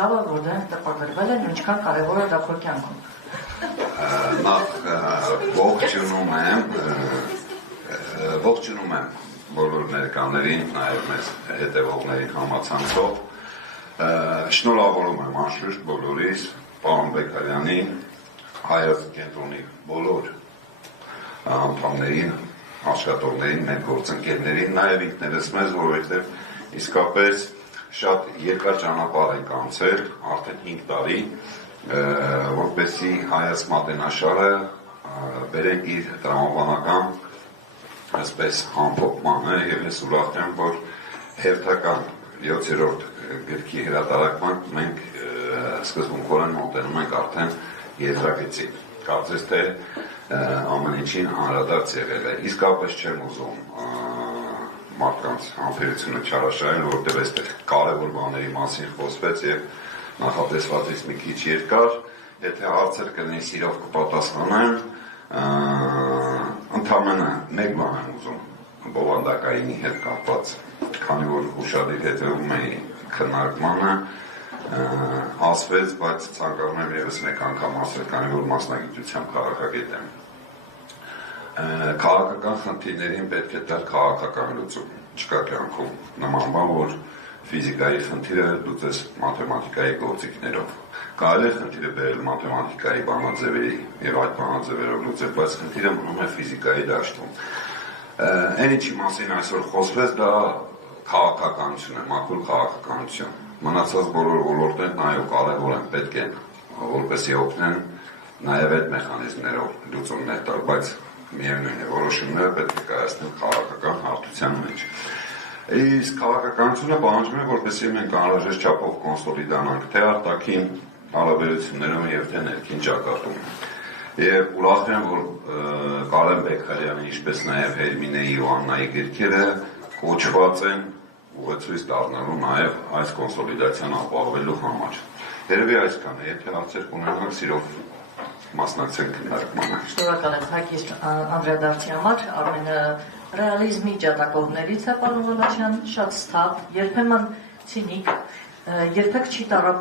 շավը, որտեղ տպագրվել են, ինչքան կարևոր է դա քո կյանքում։ Նախ ողջունում եմ բոլոր ներկաներին, նաև մեզ հետևողներին համացանցով, շնորհավորում եմ անշուշտ բոլորիս, պարոն Բեկարյանին, Հայոց կենտրոնի բոլոր անդամներին, աշխատողներին, մեր գործընկերներին, նաև ինքներս մեզ, որովհետև իսկապես շատ երկար ճանապարհ ենք անցել, արդեն 5 տարի, որպեսզի Հայոց մատենաշարը բերենք իր տրամաբանական այսպես ամփոփմանը, եւ ես ուրախ եմ, որ հերթական 7-րդ գրքի հրատարակման մենք սկզբունքորեն մոտենում ենք արդեն եզրագծին։ Կարծես թե ամեն ինչին անդրադարձ եղել է։ Իսկապես չեմ ուզում մարդկանց համբերությունը չարաշահել, որովհետև այստեղ կարևոր բաների մասին խոսվեց եւ նախատեսվածից մի քիչ երկար, եթե հարցեր կլինի սիրով կպատասխանեմ, ընդամենը մեկ բան եմ ուզում բովանդակայինի հետ կապված, քանի որ ուշադիր հետևում էի քննարկմանը, ասվեց, բայց ցանկանում եմ ևս մեկ անգամ ասել, քանի որ մասնագիտությամբ քաղաքագետ եմ։ Քաղաքական խնդիրներին պետք է տալ քաղաքական լուծում, չկա կյանքում նման բան, որ ֆիզիկայի խնդիրը լուծես մաթեմատիկայի գործիքներով։ Կարելի է խնդիրը բերել մաթեմատիկայի բանաձևերի եւ այդ բանաձևերով լուծել, բայց խնդիրը մնում է ֆիզիկայի դաշտում։ Այն ինչի մասին այսօր խոսվեց, դա քաղաքականություն է, մաքուր քաղաքականություն։ Մնացած բոլոր ոլորտներն այո կարևոր են, պետք են, որպեսզի օգնեն նաեւ այդ մեխանիզմներով լուծումներ տալ, բայց միևնույն է, որոշումները պետք է կայացնել քաղաքական հարթության մեջ։ Իսկ քաղաքականությունը պահանջում է, որպեսզի մենք անհրաժեշտ չափով կոնսոլիդանանք թե արտաքին հարաբերություններում եւ թե ներքին ճակատում։ Եվ ուրախ եմ, որ Կարեն Բեկարյանի, ինչպես նաեւ Հերմինեի ու Աննայի գրքերը կոչված են ուղեցույց դառնալու նաեւ այս կոնսոլիդացիան ապահովելու համար։ Երևի այսքան է, եթե հարցեր կունենանք, սիրով մասնակցենք քննարկմանը։ Շնորհակալ եմ հակիրճ անդրադարձի համար, Արմենը ռեալիզմի ջատագովներից է, պարոն Վալաչյան, շատ սթափ, երբեմն ցինիկ, երբեք չի տառապում